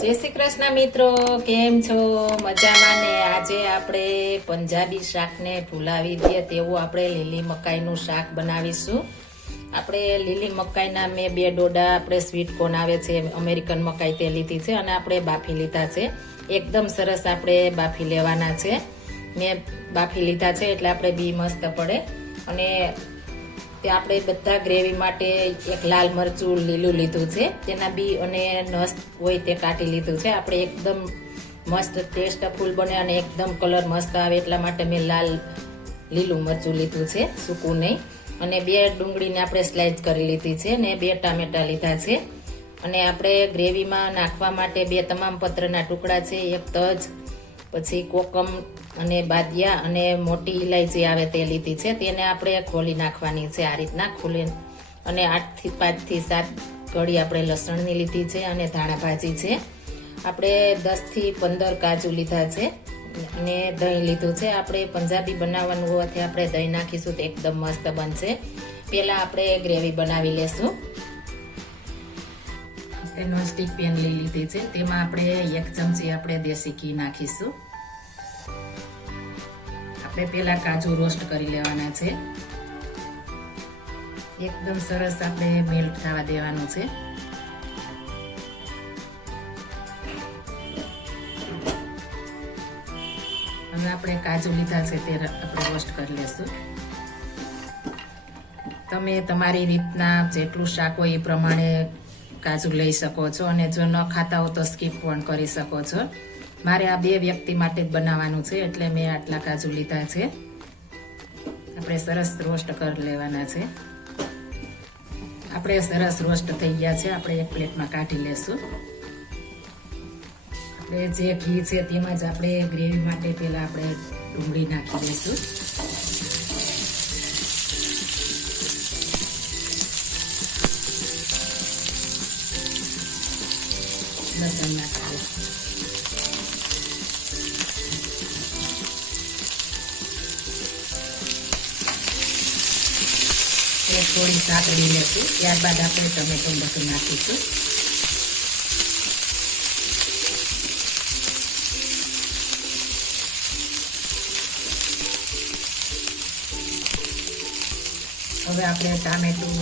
જય શ્રી કૃષ્ણ મિત્રો, કેમ છો? મજામાં ને? આજે આપણે પંજાબી શાકને ભૂલાવી દઈએ તેવું આપણે લીલી મકાઈનું શાક બનાવીશું. આપણે લીલી મકાઈના મેં 2 ડોડા આપણે સ્વીટ કોર્ન આવે છે અમેરિકન મકાઈ તે લીધી છે અને આપણે બાફી લીધા છે. એકદમ સરસ આપણે બાફી લેવાના છે. મેં બાફી લીધા છે એટલે આપણે બી મસ્ત પડે. અને તે આપણે બધા ગ્રેવી માટે એક લાલ મરચું લીલું લીધું છે, તેના બી અને નસ હોય તે કાઢી લીધું છે. આપણે એકદમ મસ્ત ટેસ્ટફુલ બને અને એકદમ કલર મસ્ત આવે એટલા માટે મેં લીલું મરચું લીધું છે, સૂકું નહીં. અને 2 ડુંગળીને આપણે સ્લાઇસ કરી લીધી છે ને 2 ટામેટા લીધા છે. અને આપણે ગ્રેવીમાં નાખવા માટે 2 તમામ પત્રના ટુકડા છે, 1 તજ, પછી કોકમ અને બાદિયા અને મોટી ઇલાયચી આવે તે લીધી છે. તેને આપણે ખોલી નાખવાની છે આ રીતના ખોલી. અને 5 થી 7 કળી આપણે લસણની લીધી છે અને ધાણા ભાજી છે. આપણે 10 થી 15 કાજુ લીધા છે અને દહીં લીધું છે. આપણે પંજાબી બનાવવાનું હોવાથી આપણે દહીં નાખીશું તો એકદમ મસ્ત બનશે. પહેલા આપણે ગ્રેવી બનાવી લેશું. નોનસ્ટિક પેન લઈ લીધી છે, તેમાં આપણે 1 ચમચી આપણે દેશી ઘી નાખીશું. આપણે પહેલા કાજુ રોસ્ટ કરી લેવાના છે. એકદમ સરસ આપણે મેલ્ટ થવા દેવાનું છે. હવે આપણે કાજુ લીધા છે તે આપણે રોસ્ટ કરી લેશું. તમે તમારી રીતના જેટલું શાક હોય એ પ્રમાણે કાજુ લઈ શકો છો અને જો ન ખાતા હો તો સ્કીપ પણ કરી શકો છો. મારે આ 2 વ્યક્તિ માટે જ બનાવવાનું છે એટલે મેં આટલા કાજુ લીધા છે. આપણે સરસ રોસ્ટ કરી લેવાના છે. આપણે સરસ રોસ્ટ થઈ ગયા છે. આપણે એક પ્લેટમાં કાઢી લેશું. આપણે જે ઘી છે તેમાં જ આપણે ગ્રેવી માટે પહેલા આપણે ડુંગળી નાખી દઈશું. લસણ નાખીએ. થોડી સાતળી લેશું, ત્યારબાદ આપણે ટમેટો બધું નાખીશું. હવે આપણે ટામેટું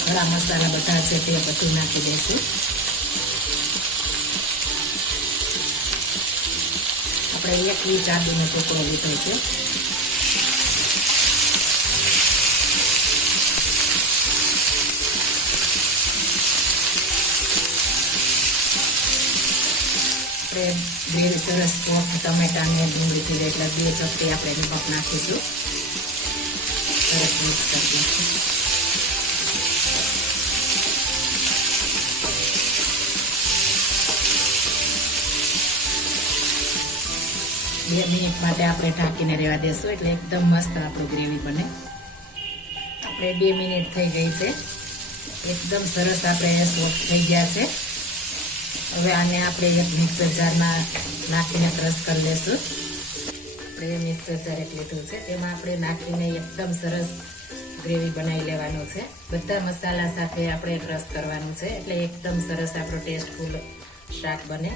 ખડા મસાલા બધા છે તે બધું નાખી દઈશું. આપણે 1 ઇંચ આદુનો ટુકડો લીધો છે. આપણે ગ્રેવી સરસ ટમેટા અને ડુંગળી થઈ જાય એટલે 2 ચપટી આપણે નિમક નાખીશું. સરસ મિક્સ કરી દઈશું. બે મિનિટ માટે આપણે ઢાંકીને રહેવા દેશું એટલે એકદમ મસ્ત આપણું ગ્રેવી બને. આપણે 2 મિનિટ થઈ ગઈ છે. એકદમ સરસ આપણે સોફ્ટ થઈ ગયા છે. હવે આને આપણે એક મિક્સર જારમાં નાખીને ક્રશ કરી લેશું. આપણે મિક્સર જાર એક લીધું છે, તેમાં આપણે નાખીને એકદમ સરસ ગ્રેવી બનાવી લેવાનું છે. બધા મસાલા સાથે આપણે ક્રશ કરવાનું છે એટલે એકદમ સરસ આપણું ટેસ્ટફુલ શાક બને.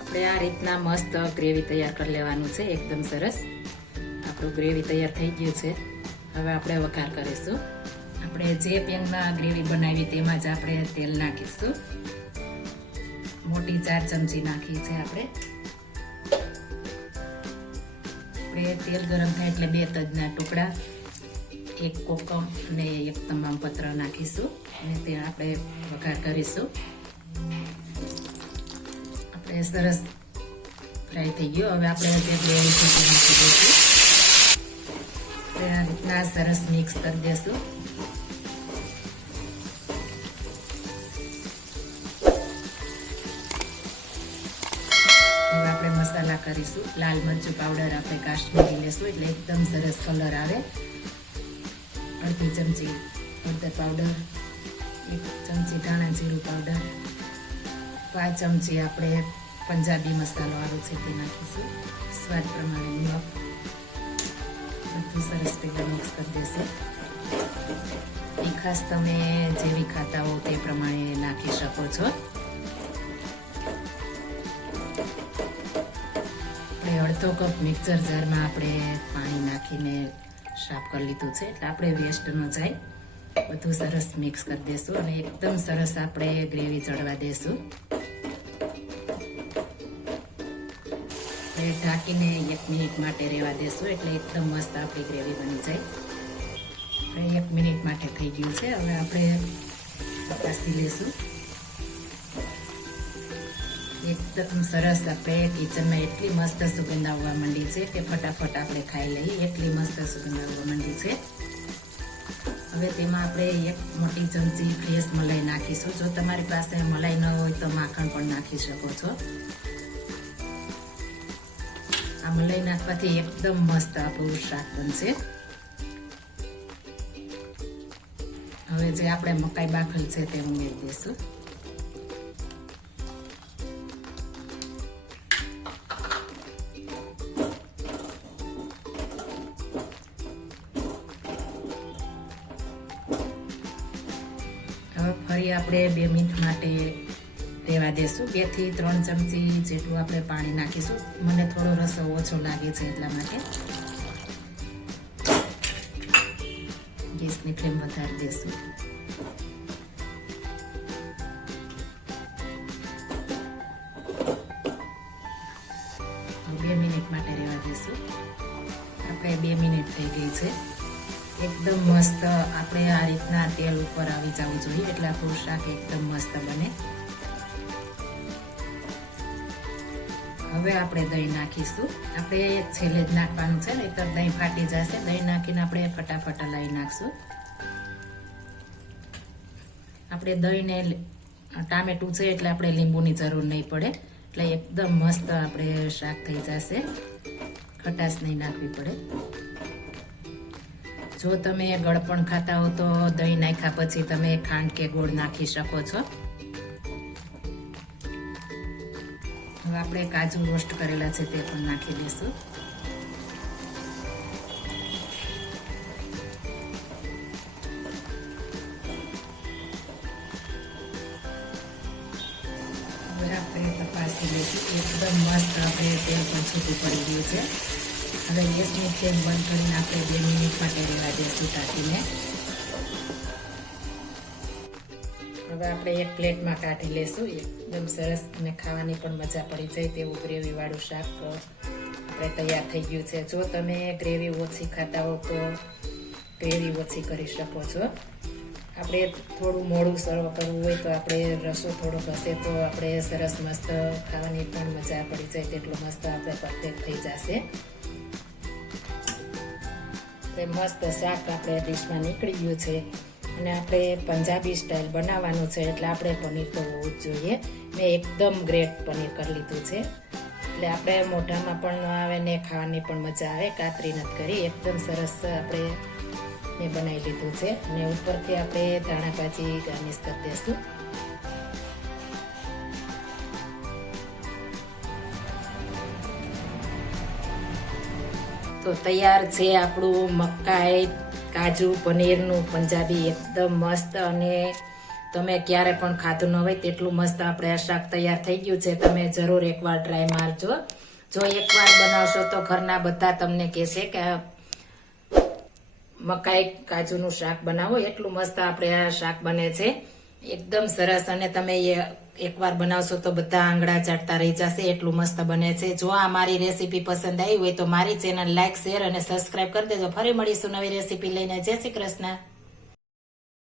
આપણે આ રીતના મસ્ત ગ્રેવી તૈયાર કરી લેવાનું છે. એકદમ સરસ આપણું ગ્રેવી તૈયાર થઈ ગયું છે. હવે આપણે વઘાર કરીશું. આપણે જે પેનમાં ગ્રેવી બનાવી તેમાં જ આપણે તેલ નાખીશું. મોટી 4 ચમચી નાખી છે આપણે. તેલ ગરમ થાય એટલે 2 તજના ટુકડા, 1 કોકમ અને 1 તમામ પત્ર નાખીશું અને તે આપણે વઘાર કરીશું. આપણે સરસ ફ્રાય થઈ ગયો. હવે આપણે જે ગ્રેવી છે તે નાખી દઈશું. આપણે આ રીતના સરસ મિક્સ કરી દઈશું. મસાલા કરીશું. લાલ મરચું પાવડર આપણે કાશ્મીરી લેશું એટલે એકદમ સરસ કલર આવે. અડધી ચમચી હળદર પાવડર, 1 ચમચી ધાણા જીરું પાવડર, 5 ચમચી આપણે પંજાબી મસાલો આવે છે તે નાખીશું. સ્વાદ પ્રમાણે નમક. બધું સરસ પહેલાં મિક્સ કરી દેશું. તીખાશ તમે જેવી ખાતા હો તે પ્રમાણે નાખી શકો છો. આપણે અડધો કપ મિક્સર જારમાં આપણે પાણી નાખીને સાફ કરી લીધું છે, એટલે આપણે વેસ્ટ ન જાય. બધું સરસ મિક્સ કરી દેશું અને એકદમ સરસ આપણે ગ્રેવી ચડવા દેશું. ઢાંકીને 1 મિનિટ માટે રહેવા દેશું, એટલે એકદમ મસ્ત આપણી ગ્રેવી બની જાય. 1 મિનિટ માટે થઈ ગયું છે. હવે આપણે તપાસી લેશું. એકદમ સરસ આપણે કિચનમાં એટલી મસ્ત સુગંધ આવવા માંડી છે કે ફટાફટ આપણે ખાઈ લઈએ, એટલી મસ્ત સુગંધ આવવા માંડી છે. હવે તેમાં આપણે 1 મોટી ચમચી ફ્રેશ મલાઈ નાખીશું. જો તમારી પાસે મલાઈ ન હોય તો માખણ પણ નાખી શકો છો. આ મલાઈ નાખવાથી એકદમ મસ્ત આપણું શાક બનશે. હવે જે આપણે મકાઈ બાફેલ છે તે ઉમેરી દઈશું. હવે ફરી આપણે 2 મિનિટ માટે રહેવા દેશું. 2 થી 3 ચમચી જેટલું આપણે પાણી નાખીશું. મને થોડો રસો ઓછો લાગે છે એટલા માટે. ગેસની ફ્લેમ વધારી દેશું. હવે 2 મિનિટ માટે રહેવા દેશું. આપણે 2 મિનિટ થઈ ગઈ છે. એકદમ મસ્ત આપણે આ રીતના તેલ ઉપર આવી જવું જોઈએ, એટલે આપણું શાક એકદમ મસ્ત બને. હવે આપણે દહીં નાખીશું. આપણે છેલ્લે જ નાખવાનું છે, નહીંતર દહીં ફાટી જશે. દહીં નાખીને આપણે ફટાફટ હલાવી નાખશું. આપણે દહીંને ટામેટું છે એટલે આપણે લીંબુની જરૂર નહીં પડે, એટલે એકદમ મસ્ત આપણે શાક થઈ જશે. ખટાશ નહીં નાખવી પડે. જો તમે ગળપણ ખાતા હો તો દહીં નાખ્યા પછી તમે ખાંડ કે ગોળ નાખી શકો છો. હવે આપણે કાજુ રોસ્ટ કરેલા છે તે પણ નાખી દઈશું. હવે આપણે તપાસી લઈશું. એકદમ મસ્ત આપણે તેલ પણ છૂટું પડી ગયું છે. હવે ગેસની ફ્લેમ બંધ કરીને આપણે 2 મિનિટ માટે રહેવા દઈશું ઢાંકીને. હવે આપણે એક પ્લેટમાં કાઢી લેશું. એકદમ સરસ અને ખાવાની પણ મજા પડી જાય તેવું ગ્રેવી વાળું શાક આપણે તૈયાર થઈ ગયું છે. જો તમે ગ્રેવી ઓછી ખાતા હો તો ગ્રેવી ઓછી કરી શકો છો. આપણે થોડું મોડું સર્વ કરવું હોય તો આપણે રસો થોડો હશે તો આપણે સરસ મસ્ત ખાવાની પણ મજા પડી જાય તેટલું મસ્ત આપણે પરફેક્ટ થઈ જશે. મસ્ત શાક આપણે ડીશમાં નીકળી ગયું છે અને આપણે પંજાબી સ્ટાઇલ બનાવવાનું છે, એટલે આપણે પનીર તો હોવું જ જોઈએ. મેં એકદમ ગ્રેટ પનીર કરી લીધું છે, એટલે આપણે મોઢામાં પણ ન આવે ને ખાવાની પણ મજા આવે. કાતરી નથી કરી, એકદમ સરસ આપણે મેં બનાવી લીધું છે. અને ઉપરથી આપણે ધાણાભાજી ગાર્નિશ કરી દઈશું. તો તૈયાર છે આપણું મકાઈ કાજુ પનીરનું પંજાબી એકદમ મસ્ત. અને તમે ક્યારે પણ ખાધું ન હોય તેટલું મસ્ત આપણે આ શાક તૈયાર થઈ ગયું છે. તમે જરૂર એકવાર ટ્રાય મારજો. જો એકવાર બનાવશો તો ઘરના બધા તમને કહેશે કે મકાઈ કાજુનું શાક બનાવો. એટલું મસ્ત આપણે આ શાક બને છે, એકદમ સરસ. અને તમે એકવાર બનાવશો તો બધા આંગળા ચાટતા રહી જશે, એટલું મસ્ત બને છે. જો આ મારી રેસીપી પસંદ આવી હોય તો મારી ચેનલ લાઈક શેર અને સબસ્ક્રાઈબ કરી દેજો. ફરી મળીશું નવી રેસીપી લઈને. જય શ્રી કૃષ્ણ.